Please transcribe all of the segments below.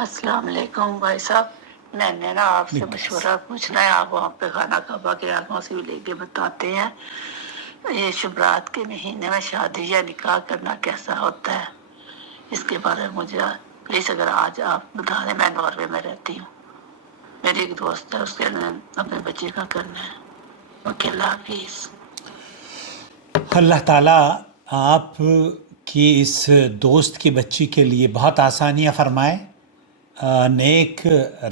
अस्सलाम वालेकुम भाई साहब, मैंने ना आपसे मशवरा पूछना है। आप वहाँ पे खाना काबा के आगों से लेके बताते हैं, ये शुबरात के महीने में शादी या निकाह करना कैसा होता है, इसके बारे में मुझे प्लीज़ अगर आज आप बता दें। मैं नॉर्वे में रहती हूँ, मेरी एक दोस्त है, उसके अपने बच्चे का करना है। ओके, अल्लाह हाफिज़। अल्लाह ताला आप की इस दोस्त की बच्ची के लिए बहुत आसानियाँ फरमाए, नेक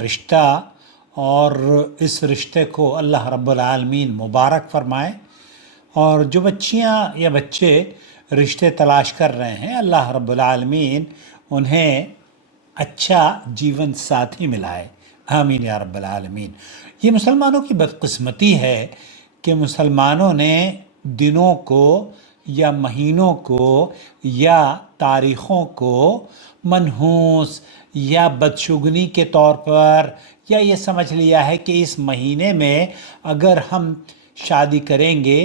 रिश्ता, और इस रिश्ते को अल्लाह रब्बुल आलमीन मुबारक फरमाए। और जो बच्चियाँ या बच्चे रिश्ते तलाश कर रहे हैं, अल्लाह रब्बुल आलमीन उन्हें अच्छा जीवन साथी मिलाए, आमीन या रब्बल आलमीन। ये मुसलमानों की बदकिस्मती है कि मुसलमानों ने दिनों को या महीनों को या तारीख़ों को मनहूस या बदशुगनी के तौर पर या ये समझ लिया है कि इस महीने में अगर हम शादी करेंगे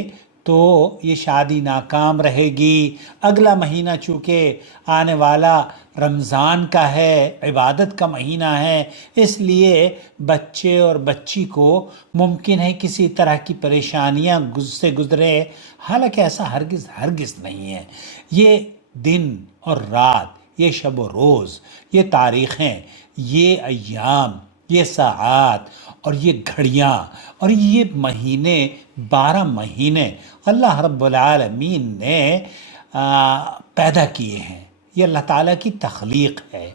तो ये शादी नाकाम रहेगी। अगला महीना चूँकि आने वाला रमज़ान का है, इबादत का महीना है, इसलिए बच्चे और बच्ची को मुमकिन है किसी तरह की परेशानियां से गुजरे। हालांकि ऐसा हरगिज़ नहीं है। ये दिन और रात, ये शब व रोज़, ये तारीख़ें, ये अय्याम, ये साआत और ये घड़ियाँ और ये महीने, 12 महीने अल्लाह रब्बुल आलमीन ने पैदा किए हैं। ये अल्लाह ताला की तख्लीक है।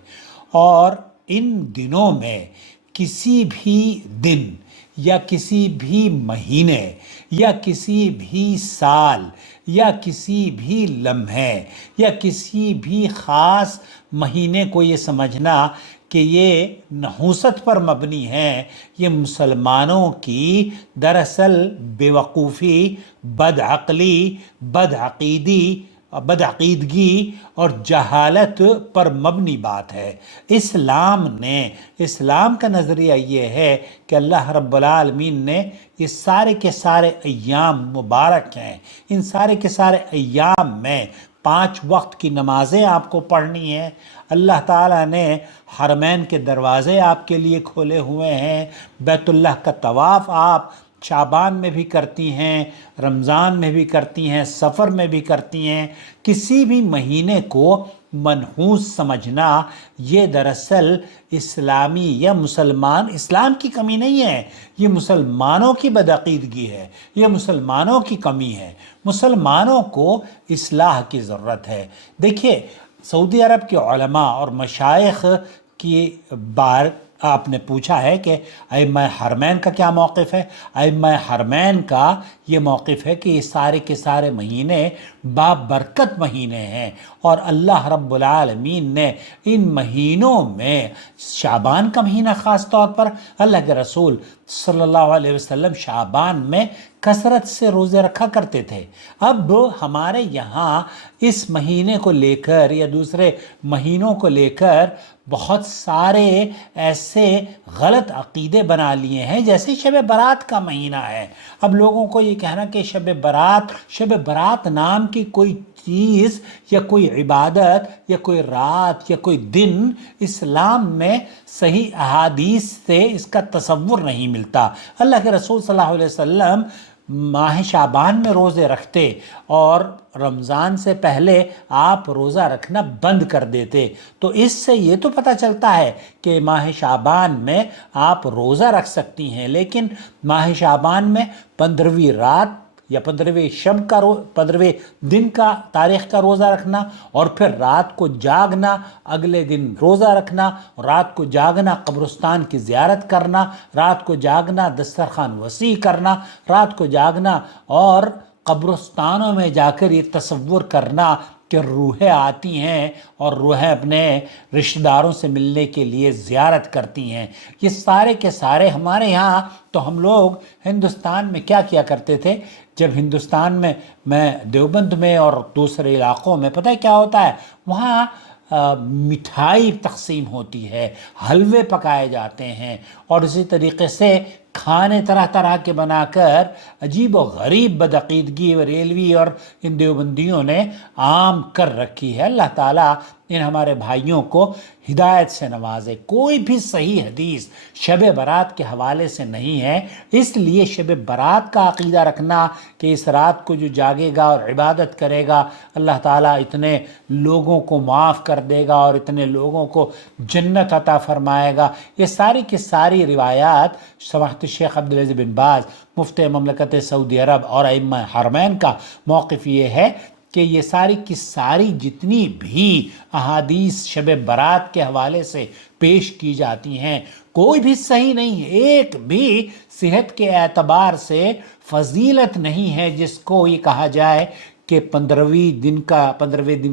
और इन दिनों में किसी भी दिन या किसी भी महीने या किसी भी साल या किसी भी लम्हे या किसी भी ख़ास महीने को ये समझना कि ये नहूसत पर मबनी है, ये मुसलमानों की दरअसल बेवकूफ़ी, बदअक़ली, बदअक़ीदगी और जहालत पर मबनी बात है। इस्लाम का नज़रिया ये है कि अल्लाह रब्बुल आलमीन ने ये सारे के सारे अय्याम मुबारक हैं। इन सारे के सारे अय्याम में 5 वक्त की नमाज़ें आपको पढ़नी हैं। अल्लाह ताला ने हरमैन के दरवाज़े आपके लिए खोले हुए हैं। बैतुल्लाह का तवाफ़ आप शाबान में भी करती हैं, रमज़ान में भी करती हैं, सफ़र में भी करती हैं। किसी भी महीने को मनहूस समझना ये दरअसल इस्लामी या इस्लाम की कमी नहीं है, ये मुसलमानों की बदअक़ीदगी है, ये मुसलमानों की कमी है। मुसलमानों को इस्लाह की ज़रूरत है। देखिए, सऊदी अरब के उलमा और मशाइख की बार आपने पूछा है कि अइम्मा हरमैन का क्या मौक़िफ़ है। अइम्मा हरमैन का ये मौक़िफ़ है कि ये सारे के सारे महीने बाबरकत महीने हैं और अल्लाह रब्बुल आलमीन ने इन महीनों में शाबान का महीना ख़ास तौर पर, अल्लाह के रसूल सल्लल्लाहु अलैहि वसल्लम शाबान में कसरत से रोज़े रखा करते थे। अब हमारे यहाँ इस महीने को लेकर या दूसरे महीनों को लेकर बहुत सारे ऐसे गलत अक़ीदे बना लिए हैं, जैसे शब बारात का महीना है। अब लोगों को ये कहना कि शब बारात नाम की कोई चीज़ या कोई इबादत या कोई रात या कोई दिन इस्लाम में सही अहादीस से इसका तसव्वुर नहीं मिलता। अल्लाह के रसूल सल्लल्लाहु अलैहि वसल्लम माह शाबान में रोज़े रखते और रमज़ान से पहले आप रोज़ा रखना बंद कर देते। तो इससे ये तो पता चलता है कि माह शाबान में आप रोज़ा रख सकती हैं, लेकिन माह शाबान में 15वीं रात या 15वें दिन का तारीख़ का रोज़ा रखना और फिर रात को जागना, अगले दिन रोज़ा रखना, रात को जागना, कब्रिस्तान की ज़ियारत करना, रात को जागना, दस्तरखान वसी करना, रात को जागना और कब्रिस्तानों में जाकर ये तसव्वुर करना कि रूहें आती हैं और रूहें अपने रिश्तेदारों से मिलने के लिए ज़ियारत करती हैं। ये सारे के सारे हमारे यहाँ, तो हम लोग हिंदुस्तान में क्या किया करते थे, जब हिंदुस्तान में मैं देवबंद में और दूसरे इलाक़ों में, पता है क्या होता है, वहाँ मिठाई तकसीम होती है, हलवे पकाए जाते हैं और इसी तरीक़े से खाने तरह तरह के बनाकर अजीब व गरीब बदअक़ीदगी बरेलवी और इन देवबंदियों ने आम कर रखी है। अल्लाह ताला ان ہمارے بھائیوں کو ہدایت سے نوازے۔ کوئی بھی صحیح حدیث شب برات کے حوالے سے نہیں ہے، اس لیے شب برات کا عقیدہ رکھنا کہ اس رات کو جو جاگے گا اور عبادت کرے گا اللہ تعالیٰ اتنے لوگوں کو معاف کر دے گا اور اتنے لوگوں کو جنت عطا فرمائے گا، یہ ساری کی ساری روایات سماحت الشیخ عبدالعزیز بن باز مفتی مملکت سعودی عرب اور ائمہ حرمین کا موقف یہ ہے کہ یہ ساری کی ساری جتنی بھی احادیث شب برات کے حوالے سے پیش کی جاتی ہیں کوئی بھی صحیح نہیں ہے، ایک بھی صحت کے اعتبار سے فضیلت نہیں ہے جس کو یہ کہا جائے کہ 15ویں دن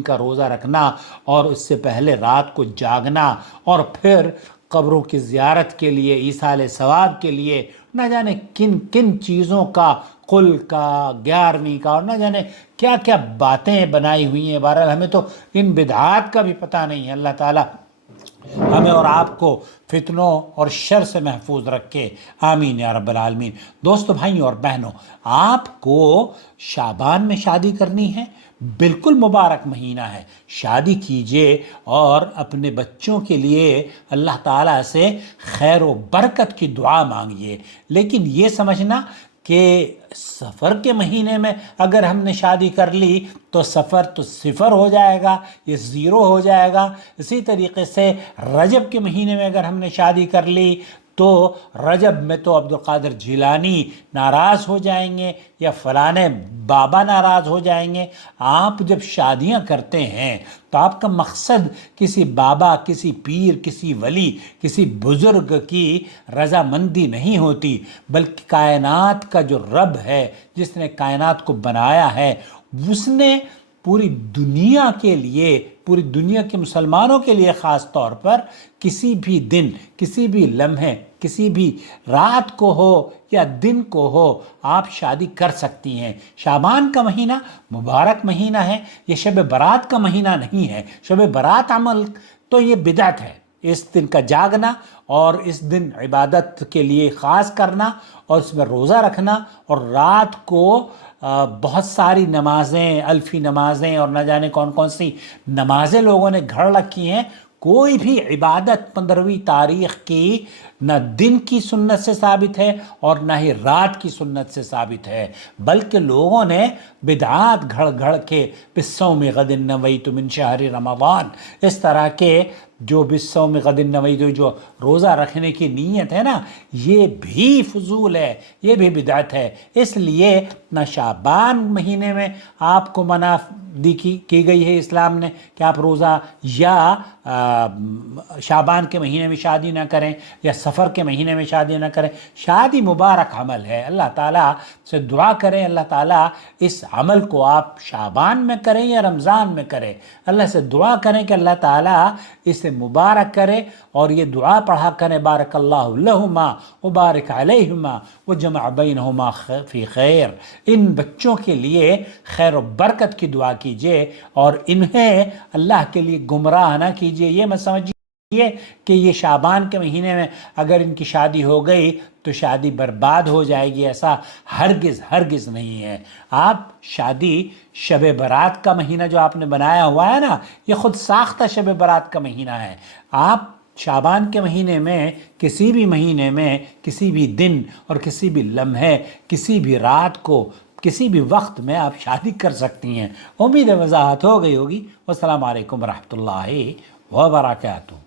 کا روزہ رکھنا اور اس سے پہلے رات کو جاگنا اور پھر قبروں کی زیارت کے لیے ایصال ثواب کے لیے نہ جانے کن کن چیزوں کا، قل کا، 11ویں کا، اور نہ جانے کیا کیا باتیں بنائی ہوئی ہیں۔ بہرحال ہمیں تو ان بدعات کا بھی پتہ نہیں ہے۔ اللہ تعالیٰ ہمیں اور آپ کو فتنوں اور شر سے محفوظ رکھے، آمین یا رب العالمین۔ دوستو، بھائیوں اور بہنوں، آپ کو شعبان میں شادی کرنی ہے، بالکل مبارک مہینہ ہے، شادی کیجئے اور اپنے بچوں کے لیے اللہ تعالیٰ سے خیر و برکت کی دعا مانگیے، لیکن یہ سمجھنا کہ سفر کے مہینے میں اگر ہم نے شادی کر لی تو سفر تو صفر ہو جائے گا، یہ زیرو ہو جائے گا۔ اسی طریقے سے رجب کے مہینے میں اگر ہم نے شادی کر لی تو رجب میں تو عبد القادر جیلانی ناراض ہو جائیں گے یا فلانے بابا ناراض ہو جائیں گے۔ آپ جب شادیاں کرتے ہیں تو آپ کا مقصد کسی بابا، کسی پیر، کسی ولی، کسی بزرگ کی رضامندی نہیں ہوتی، بلکہ کائنات کا جو رب ہے جس نے کائنات کو بنایا ہے اس نے پوری دنیا کے لیے، پوری دنیا کے مسلمانوں کے لیے خاص طور پر کسی بھی دن، کسی بھی لمحے، کسی بھی رات کو ہو یا دن کو ہو آپ شادی کر سکتی ہیں۔ شعبان کا مہینہ مبارک مہینہ ہے، یہ شب برات کا مہینہ نہیں ہے۔ شب برات عمل تو یہ بدعت ہے، اس دن کا جاگنا اور اس دن عبادت کے لیے خاص کرنا اور اس میں روزہ رکھنا اور رات کو بہت ساری نمازیں، الفی نمازیں اور نہ جانے کون کون سی نمازیں لوگوں نے گھڑ رکھی ہیں۔ کوئی بھی عبادت 15ویں تاریخ کی نہ دن کی سنت سے ثابت ہے اور نہ ہی رات کی سنت سے ثابت ہے، بلکہ لوگوں نے بدعات گھڑ گھڑ کے بالصوم غد نویت من شہر رمضان، اس طرح کے جو بالصوم غد نویت جو روزہ رکھنے کی نیت ہے نا، یہ بھی فضول ہے، یہ بھی بدعت ہے۔ اس لیے نہ شعبان مہینے میں آپ کو منع کی گئی ہے اسلام نے کہ آپ روزہ یا شعبان کے مہینے میں شادی نہ کریں یا سفر کے مہینے میں شادی نہ کریں۔ شادی مبارک عمل ہے، اللہ تعالیٰ سے دعا کریں اللہ تعالیٰ اس عمل کو آپ شعبان میں کریں یا رمضان میں کریں، اللہ سے دعا کریں کہ اللہ تعالیٰ اسے مبارک کرے، اور یہ دعا پڑھا کریں بارک اللہ لہما وبارک علیہما وجمع بینہما فی خیر۔ ان بچوں کے لیے خیر و برکت کی دعا کیجئے اور انہیں اللہ کے لیے گمراہ نہ کیجئے۔ یہ مت سمجھیے کہ یہ شعبان کے مہینے میں اگر ان کی شادی ہو گئی تو شادی برباد ہو جائے گی، ایسا ہرگز ہرگز نہیں ہے۔ آپ شادی شب برات کا مہینہ جو آپ نے بنایا ہوا ہے نا، یہ خود ساختہ شب برات کا مہینہ ہے۔ آپ شعبان کے مہینے میں، کسی بھی مہینے میں، کسی بھی دن اور کسی بھی لمحے، کسی بھی رات کو، کسی بھی وقت میں آپ شادی کر سکتی ہیں۔ امید ہے وضاحت ہو گئی ہوگی۔ والسلام علیکم ورحمۃ اللہ وبرکاتہ۔